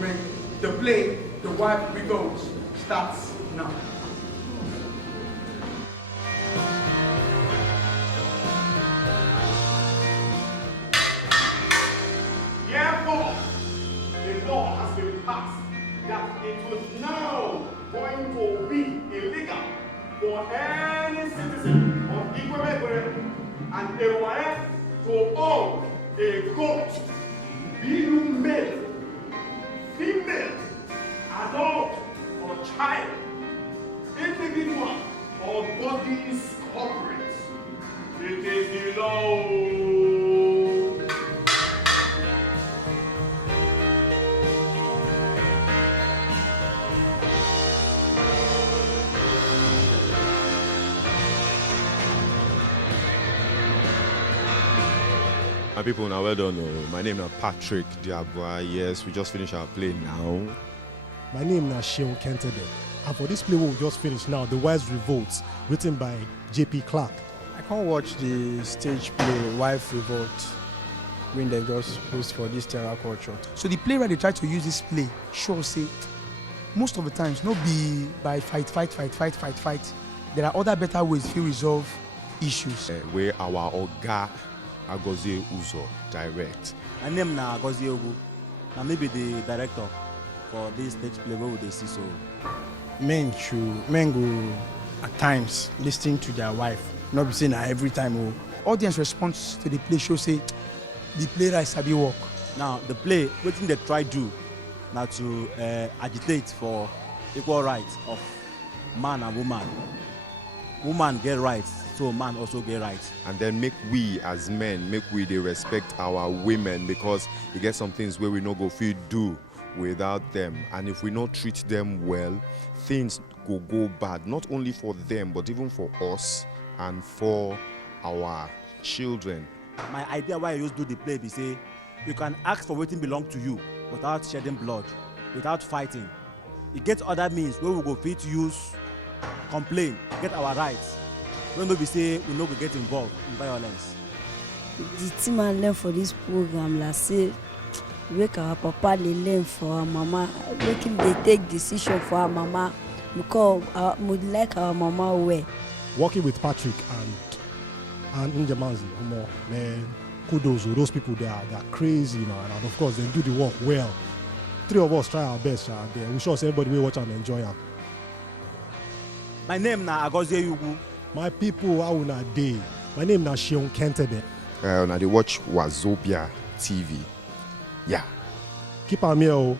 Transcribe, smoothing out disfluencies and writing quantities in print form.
argument, the play, The Wife Revolts, starts now. Therefore, the law has been passed that it is now going to be illegal for any citizen of Igwebegwe and Eroe to own a goat, be you male, female, adult or child, individual or bodies corporate. It is the law. My people, now well done. My name is Patrick Diabwa. Yes, we just finished our play now. My name is Sheon Kentede. And for this play we just finished now, The Wives Revolt, written by J.P. Clark. I can't watch the stage play Wife Revolt when they just post for this Terra culture. So the playwright they try to use this play show say most of the times no be by fight. There are other better ways to resolve issues. Where our Oga Agozie Uzo direct. My name na Agozie Ogu. Now maybe the director for this stage play where would they see so. Men go at times listening to their wife, not be saying every time. Oh. Audience response to the play show say the playwright sabi work. Now the play, what thing they try do now to agitate for equal rights of man and woman. Woman get rights, so man also get rights. And then make we as men, they respect our women, because you get some things where we no go feel do without them. And if we not treat them well, things go bad, not only for them, but even for us and for our children. My idea why I used to do the play be say, you can ask for what belong to you without shedding blood, without fighting. It gets other means where we go fit use, complain, get our rights. When we say we no go get involved in violence. The thing I learn for this program, like say, make our papa they learn for our mama, make him they take decision for our mama, because we like our mama way. Working with Patrick and Njamanzi, man, kudos to those people. They are crazy, man, and of course they do the work well. Three of us try our best, and we sure everybody will watch and enjoy it. My name na Agozie Yugu. My people, how una day? My name na Sheon Kentede. Now they watch Wazobia TV. Yeah. Keep am here.